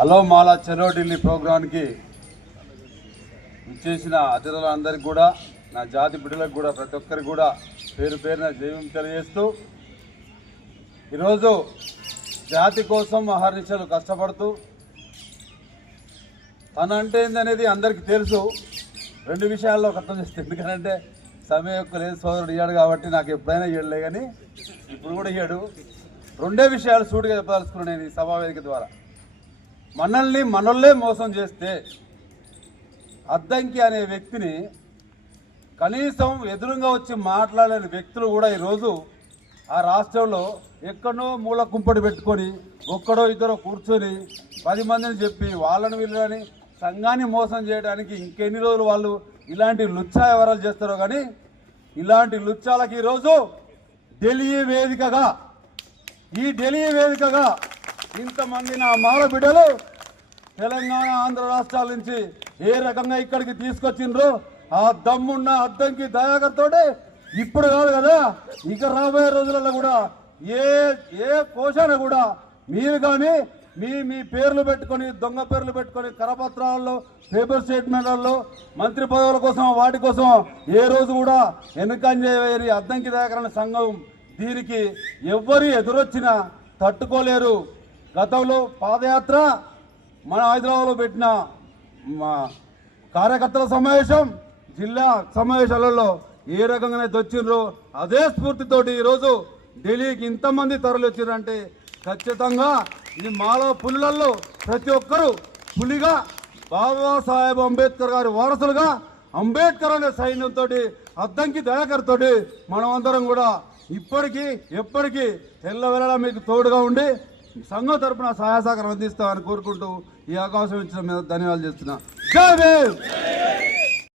Hello మాలా చలో ఢిల్లీ ప్రోగ్రాంకి ఇచ్చేసిన అతిథులందరికీ కూడా, నా జాతి బిడ్డలకు కూడా, ప్రతి ఒక్కరికి కూడా పేరు పేరున జయం తెలియజేస్తూ, ఈరోజు జాతి కోసం అహర్నిశలు కష్టపడుతూ, తన అంటే ఏందనేది అందరికీ తెలుసు. రెండు విషయాల్లో అర్థం చేస్తే, ఎందుకంటే సమయం యొక్క లేదు, సోదరుడు ఇయ్యాడు కాబట్టి నాకు ఎప్పుడైనా ఇయ్యలే, కానీ ఇప్పుడు కూడా ఇయ్యాడు. రెండే విషయాలు సూటిగా చెప్పదలుచుకున్నాను నేను ఈ సమావేదిక ద్వారా. మనల్నే మోసం చేస్తే అద్దంకి అనే వ్యక్తిని కనీసం ఎదురుగా వచ్చి మాట్లాడలేని వ్యక్తులు కూడా ఈరోజు ఆ రాష్ట్రంలో ఎక్కడో మూల కుంపడి పెట్టుకొని ఒక్కడో ఇద్దరో కూర్చొని 10 మందిని చెప్పి వాళ్ళని వీళ్ళని సంఘాన్ని మోసం చేయడానికి ఇంకెన్ని రోజులు వాళ్ళు ఇలాంటి లుచ్చా వ్యవహారాలు చేస్తారో. కానీ ఇలాంటి లుచ్చాలకి ఈరోజు ఢిల్లీ వేదికగా ఇంతమంది నా మాల బిడ్డలు తెలంగాణ ఆంధ్ర రాష్ట్రాల నుంచి ఏ రకంగా ఇక్కడికి తీసుకొచ్చిండ్రో ఆ దమ్మున్న అద్దంకి దయాకర్ తోటి ఇప్పుడు కాదు కదా, ఇక రాబోయే రోజులలో కూడా ఏ కోశాన కూడా మీరు కానీ మీ పేర్లు పెట్టుకొని, దొంగ పేర్లు పెట్టుకొని కరపత్రాల్లో, పేపర్ స్టేట్మెంట్లలో మంత్రి పదవుల కోసం వాటి కోసం ఏ రోజు కూడా వెనుకంజ వేయని అద్దంకి దయాకర్ అనే సంఘం దీనికి ఎవ్వరు ఎదురొచ్చినా తట్టుకోలేరు. గతంలో పాదయాత్ర మన హైదరాబాద్లో పెట్టిన కార్యకర్తల సమావేశం, జిల్లా సమావేశాలలో ఏ రకంగానైతే వచ్చిండ్రో అదే స్ఫూర్తితోటి ఈరోజు ఢిల్లీకి ఇంతమంది తరలి వచ్చిందంటే ఖచ్చితంగా ఇది మాల పులులలో ప్రతి ఒక్కరూ పులిగా, బాబాసాహెబ్ అంబేద్కర్ గారి వారసులుగా, అంబేద్కర్ అనే సైన్యంతో, అద్దంకి దయాకర్ తోటి మనమందరం కూడా ఇప్పటికీ ఎప్పటికీ ఎల్లవేళలా మీకు తోడుగా ఉండి సంఘం తరపున సహాయ సహకారం అందిస్తామని కోరుకుంటూ ఈ అవకాశం ఇచ్చిన మీద ధన్యవాదాలు చేస్తున్నా. జై భీమ్.